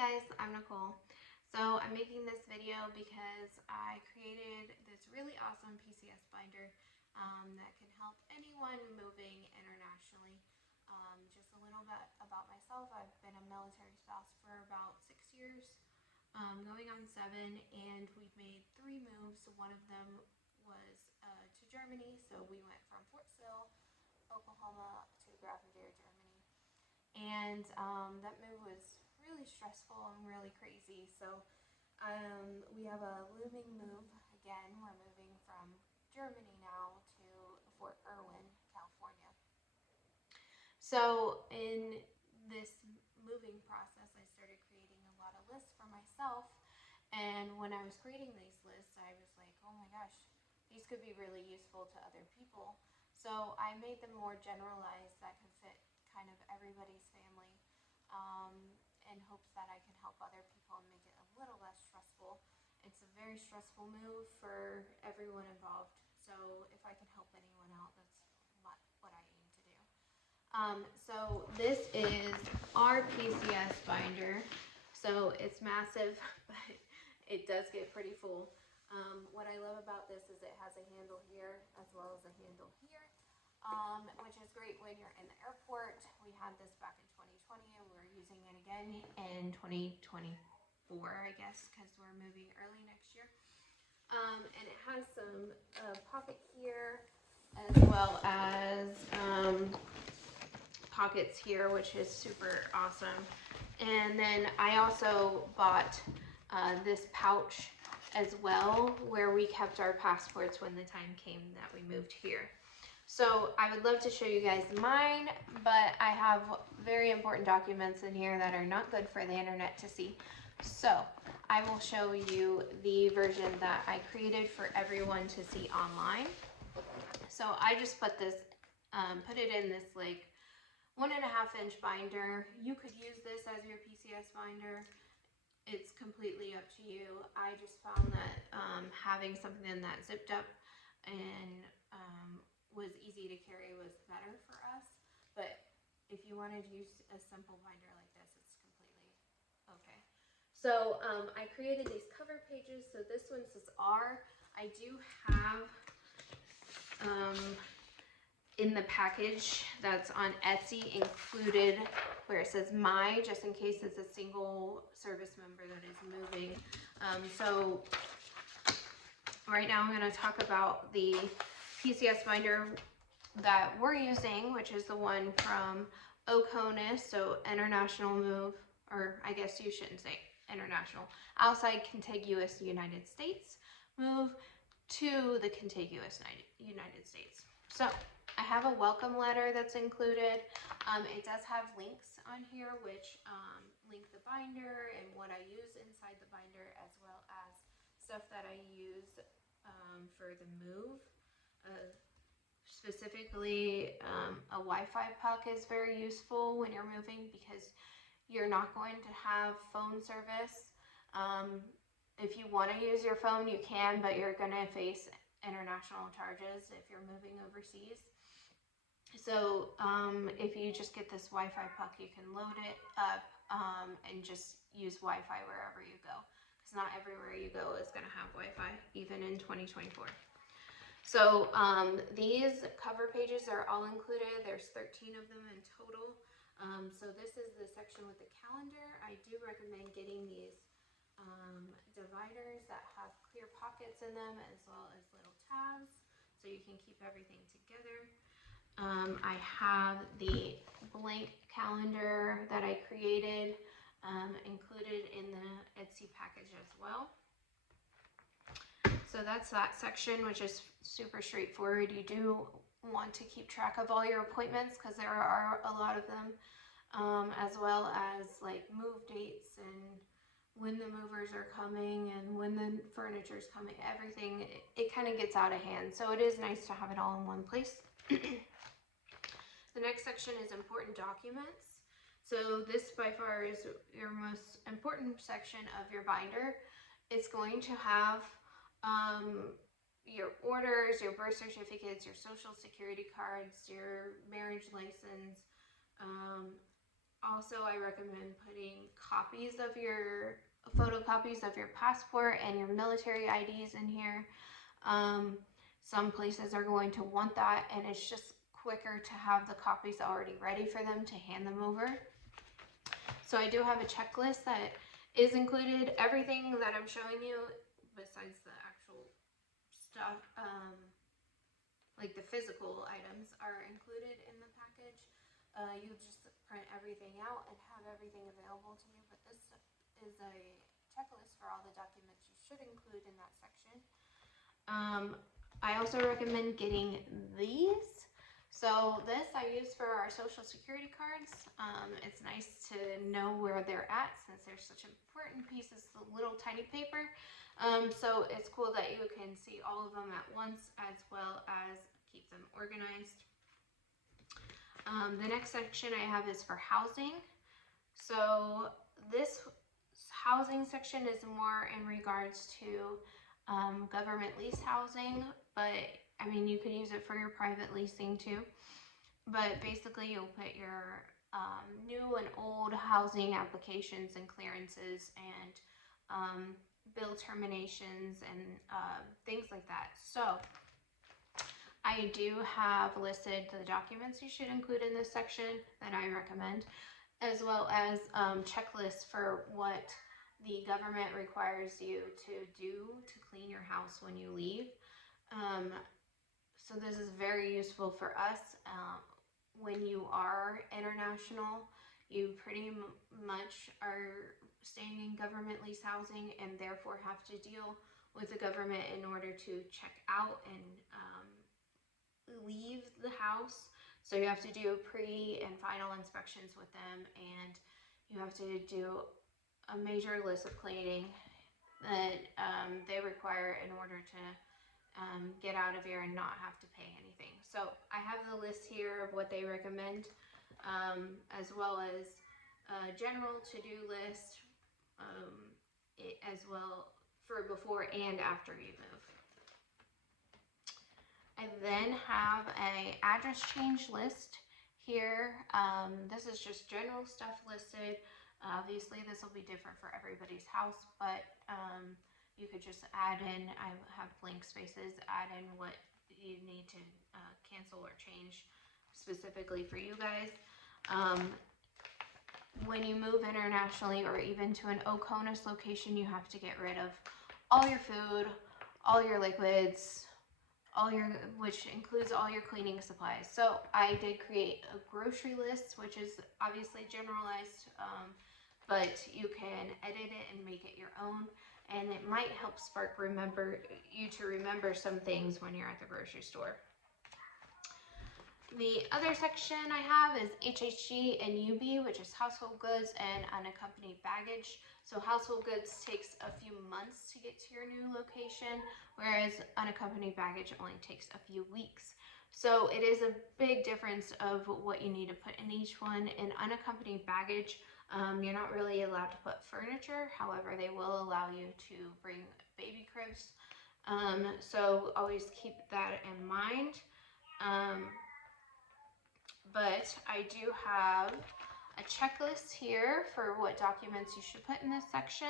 guys, I'm Nicole. So I'm making this video because I created this really awesome PCS binder that can help anyone moving internationally. Just a little bit about myself. I've been a military spouse for about 6 years, going on 7, and we've made 3 moves. One of them was to Germany, so we went from Fort Sill, Oklahoma to Grafenwehr, Germany. And that move was really stressful and really crazy. So we have a looming move again. We're moving from Germany now to Fort Irwin, California. So in this moving process, I started creating a lot of lists for myself. And when I was creating these lists, I was like, oh my gosh, these could be really useful to other people. So I made them more generalized that could fit kind of everybody's family, in hopes that I can help other people and make it a little less stressful. It's a very stressful move for everyone involved, so if I can help anyone out, that's what I aim to do. So this is our PCS binder. So it's massive, but it does get pretty full. What I love about this is it has a handle here as well as a handle here. Which is great when you're in the airport. We had this back in 2020 and we're using it again in 2024, I guess, because we're moving early next year. And it has some pocket here as well as pockets here, which is super awesome. And then I also bought this pouch as well, where we kept our passports when the time came that we moved here. So I would love to show you guys mine, but I have very important documents in here that are not good for the internet to see. So I will show you the version that I created for everyone to see online. So I just put this, put it in this like 1.5-inch binder. You could use this as your PCS binder. It's completely up to you. I just found that having something that zipped up and was easy to carry was better for us, but if you wanted to use a simple binder like this, it's completely okay. So I created these cover pages. So this one says R. I do have in the package that's on Etsy included where it says my, just in case it's a single service member that is moving. So right now I'm going to talk about the PCS binder that we're using, which is the one from OCONUS, so International Move, or I guess you shouldn't say international, outside contiguous United States move to the contiguous United States. So I have a welcome letter that's included. It does have links on here which link the binder and what I use inside the binder, as well as stuff that I use for the move. Specifically, a Wi-Fi puck is very useful when you're moving because you're not going to have phone service. If you want to use your phone, you can, but you're going to face international charges if you're moving overseas. So if you just get this Wi-Fi puck, you can load it up and just use Wi-Fi wherever you go, because not everywhere you go is going to have Wi-Fi, even in 2024. So these cover pages are all included. There's 13 of them in total. So this is the section with the calendar. I do recommend getting these dividers that have clear pockets in them, as well as little tabs, so you can keep everything together. I have the blank calendar that I created included in the Etsy package as well. So that's that section, which is super straightforward. You do want to keep track of all your appointments because there are a lot of them, as well as like move dates and when the movers are coming and when the furniture is coming. Everything, it kind of gets out of hand. So it is nice to have it all in one place. The next section is important documents. So this by far is your most important section of your binder. It's going to have your orders, your birth certificates, your social security cards, your marriage license, Also, I recommend putting photocopies of your passport and your military IDs in here. Some places are going to want that, and it's just quicker to have the copies already ready for them to hand them over. So I do have a checklist that is included. Everything that I'm showing you, besides the actual stuff, like the physical items, are included in the package. You just print everything out and have everything available to you, but this is a checklist for all the documents you should include in that section. I also recommend getting these. So this I use for our social security cards. It's nice to know where they're at since they're such important pieces of little tiny paper. So it's cool that you can see all of them at once as well as keep them organized. The next section I have is for housing. So this housing section is more in regards to government lease housing, but I mean, you could use it for your private leasing too. But basically, you'll put your new and old housing applications and clearances and bill terminations and things like that. So I do have listed the documents you should include in this section that I recommend, as well as checklists for what the government requires you to do to clean your house when you leave. So this is very useful for us. When you are international, you pretty much are staying in government lease housing and therefore have to deal with the government in order to check out and leave the house. So you have to do pre and final inspections with them, and you have to do a major list of cleaning that they require in order to get out of here and not have to pay anything. So I have the list here of what they recommend, as well as a general to-do list, as well for before and after you move. I then have a address change list here. This is just general stuff listed. Obviously this will be different for everybody's house, but you could just add in, I have blank spaces, add in what you need to cancel or change specifically for you guys. When you move internationally or even to an OCONUS location, you have to get rid of all your food, all your liquids, which includes all your cleaning supplies. So I did create a grocery list, which is obviously generalized, but you can edit it and make it your own, and it might help spark you to remember some things when you're at the grocery store. The other section I have is HHG and UB, which is household goods and unaccompanied baggage. So household goods takes a few months to get to your new location, whereas unaccompanied baggage only takes a few weeks. So it is a big difference of what you need to put in each one. In unaccompanied baggage, you're not really allowed to put furniture. However, they will allow you to bring baby cribs. So always keep that in mind. But I do have a checklist here for what documents you should put in this section,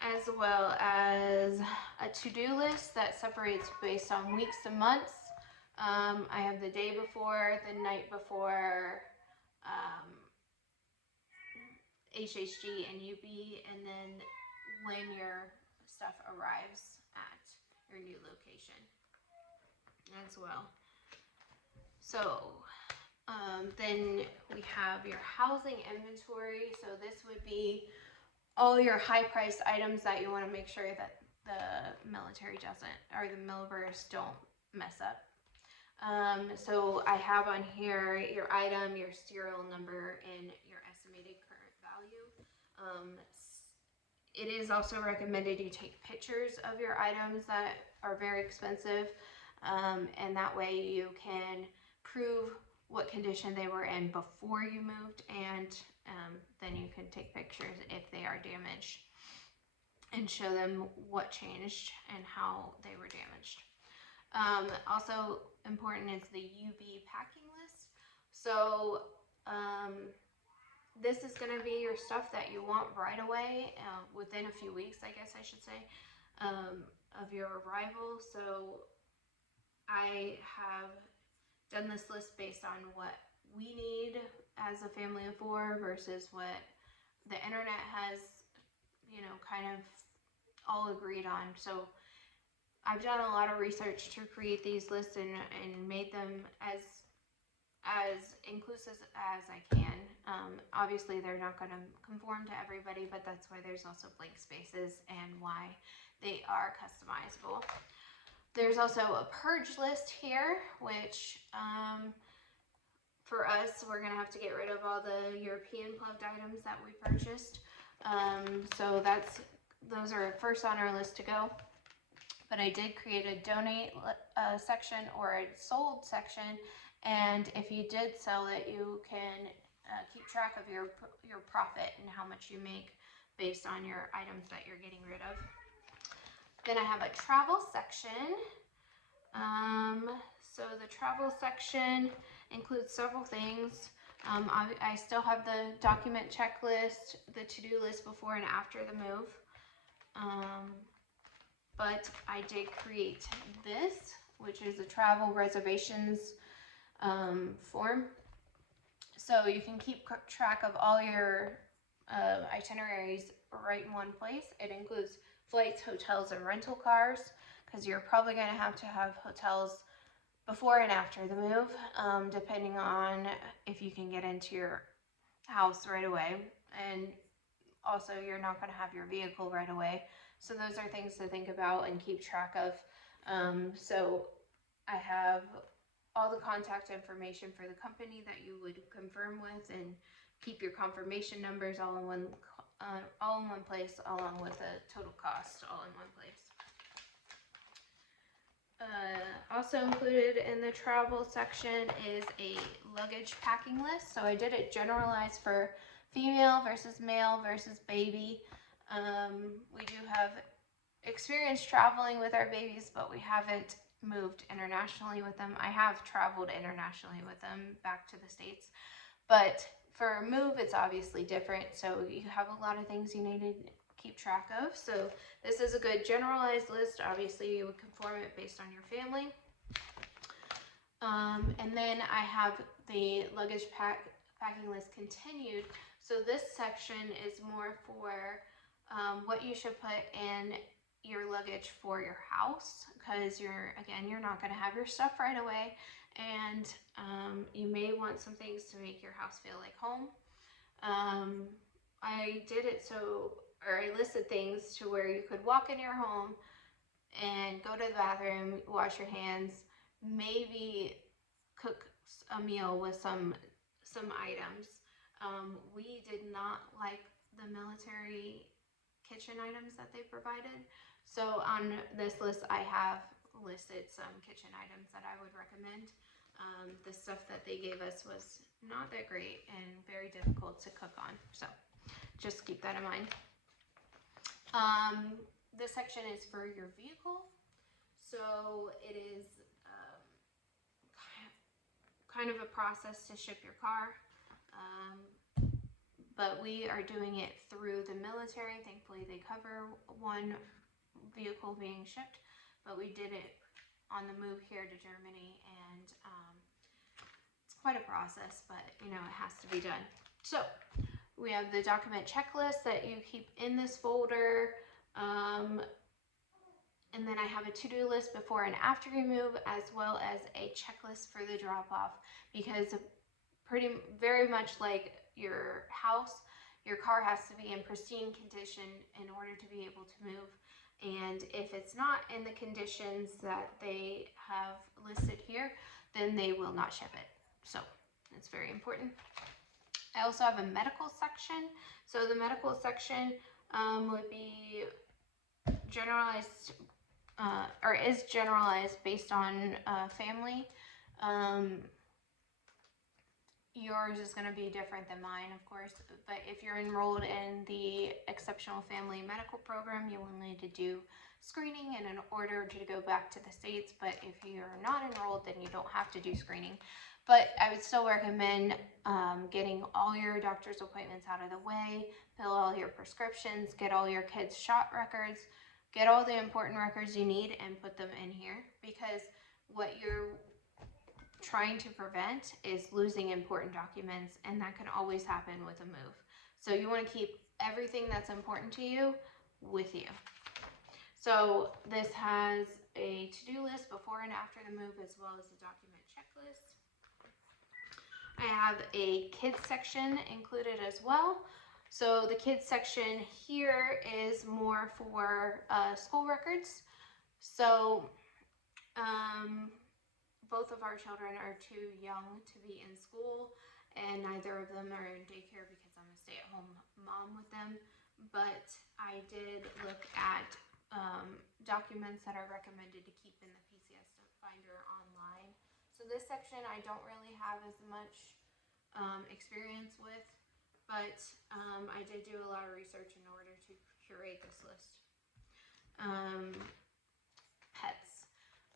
as well as a to-do list that separates based on weeks and months. I have the day before, the night before, HHG and UB, and then when your stuff arrives at your new location as well. So then we have your housing inventory. So this would be all your high priced items that you want to make sure that the military doesn't, or the millivers don't mess up. So I have on here your item, your serial number, and your estimated current value. It is also recommended you take pictures of your items that are very expensive, and that way you can prove what condition they were in before you moved, and then you can take pictures if they are damaged and show them what changed and how they were damaged. Also important is the UB packing list. So This is going to be your stuff that you want right away, within a few weeks, I guess I should say, of your arrival. So I have done this list based on what we need as a family of 4 versus what the internet has, kind of all agreed on. So I've done a lot of research to create these lists and made them as inclusive as I can. Obviously, they're not going to conform to everybody, but that's why there's also blank spaces and why they are customizable. There's also a purge list here, which for us, we're going to have to get rid of all the European plugged items that we purchased. So those are first on our list to go. But I did create a donate section or a sold section, and if you did sell it, you can keep track of your profit and how much you make based on your items that you're getting rid of. Then I have a travel section. So the travel section includes several things. I still have the document checklist, the to-do list before and after the move. But I did create this, which is a travel reservations form. So you can keep track of all your itineraries right in one place. It includes flights, hotels, and rental cars, because you're probably going to have hotels before and after the move, depending on if you can get into your house right away. And also, you're not going to have your vehicle right away. So those are things to think about and keep track of. So I have all the contact information for the company that you would confirm with, and keep your confirmation numbers all in one place, along with the total cost all in one place. Also included in the travel section is a luggage packing list. So I did it generalized for female versus male versus baby. We do have experience traveling with our babies, but we haven't moved internationally with them. I have traveled internationally with them back to the States, but for a move, it's obviously different. So you have a lot of things you need to keep track of. So this is a good generalized list. Obviously, you would conform it based on your family. And then I have the luggage packing list continued. So this section is more for what you should put in your luggage for your house, because you're not going to have your stuff right away, and you may want some things to make your house feel like home. I did it I listed things to where you could walk in your home and go to the bathroom, wash your hands, maybe cook a meal with some items. We did not like the military kitchen items that they provided. So on this list, I have listed some kitchen items that I would recommend. The stuff that they gave us was not that great and very difficult to cook on. So just keep that in mind. This section is for your vehicle. So it is kind of a process to ship your car. But we are doing it through the military. Thankfully, they cover one vehicle being shipped, but we did it on the move here to Germany, and it's quite a process, but it has to be done. So we have the document checklist that you keep in this folder, and then I have a to-do list before and after you move, as well as a checklist for the drop-off, because very much like your house, your car has to be in pristine condition in order to be able to move. And if it's not in the conditions that they have listed here, then they will not ship it. So it's very important. I also have a medical section. So the medical section would be generalized, or is generalized based on family. yours is going to be different than mine, of course, but if you're enrolled in the Exceptional Family Medical Program, you will need to do screening in order to go back to the States. But if you're not enrolled, then you don't have to do screening. But I would still recommend getting all your doctor's appointments out of the way, fill all your prescriptions, get all your kids' shot records, get all the important records you need and put them in here, because what you're trying to prevent is losing important documents, and that can always happen with a move. So you want to keep everything that's important to you with you. So this has a to-do list before and after the move, as well as a document checklist. I have a kids section included as well. So the kids section here is more for school records. So both of our children are too young to be in school, and neither of them are in daycare because I'm a stay-at-home mom with them. But I did look at documents that are recommended to keep in the PCS Binder online. So this section I don't really have as much experience with, but I did do a lot of research in order to curate this list. Pets.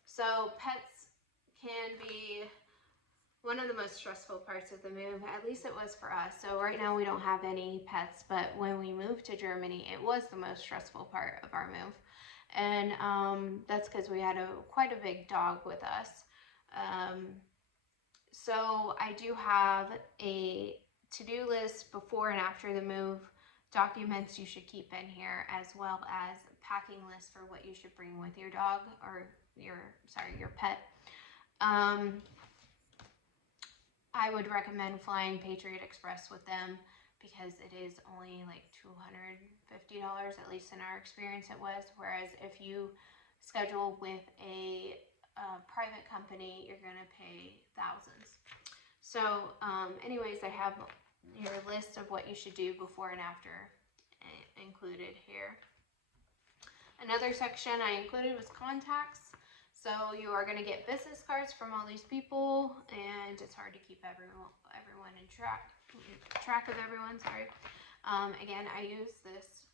So pets can be one of the most stressful parts of the move. At least it was for us. So right now we don't have any pets, but when we moved to Germany, it was the most stressful part of our move. And that's because we had quite a big dog with us. So I do have a to-do list before and after the move, documents you should keep in here, as well as packing list for what you should bring with your dog or your pet. I would recommend flying Patriot Express with them because it is only like $250, at least in our experience it was. Whereas if you schedule with a private company, you're going to pay thousands. So anyways, I have your list of what you should do before and after included here. Another section I included was contacts. So you are going to get business cards from all these people, and it's hard to keep everyone in track of everyone. Sorry. Again, I use this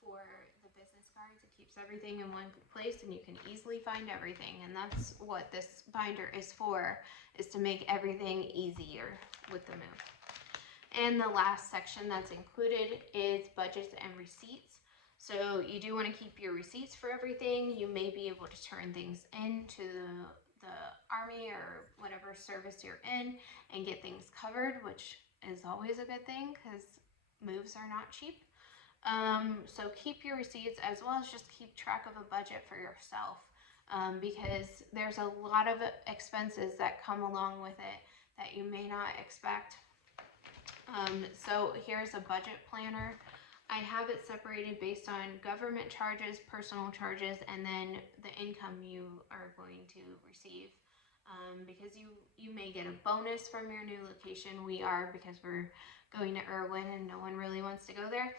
for the business cards. It keeps everything in one place, and you can easily find everything. And that's what this binder is for, is to make everything easier with the move. And the last section that's included is budgets and receipts. So you do want to keep your receipts for everything. You may be able to turn things into the Army or whatever service you're in and get things covered, which is always a good thing because moves are not cheap. So keep your receipts, as well as just keep track of a budget for yourself, because there's a lot of expenses that come along with it that you may not expect. So here's a budget planner. I have it separated based on government charges, personal charges, and then the income you are going to receive. Because you may get a bonus from your new location. We are, because we're going to Irwin and no one really wants to go there.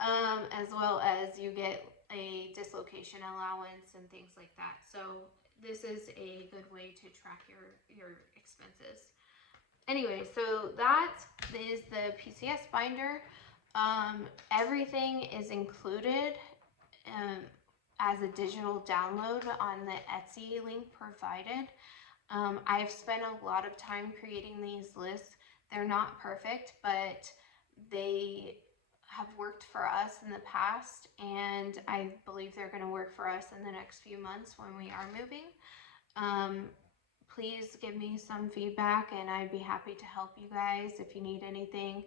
As well as you get a dislocation allowance and things like that. So this is a good way to track your expenses. Anyway, so that is the PCS binder. Everything is included as a digital download on the Etsy link provided. I've spent a lot of time creating these lists. They're not perfect, but they have worked for us in the past, and I believe they're going to work for us in the next few months when we are moving. Please give me some feedback, and I'd be happy to help you guys if you need anything.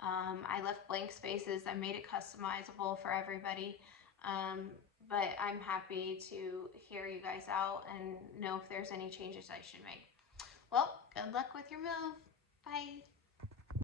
I left blank spaces. I made it customizable for everybody, but I'm happy to hear you guys out and know if there's any changes I should make. Well, good luck with your move. Bye.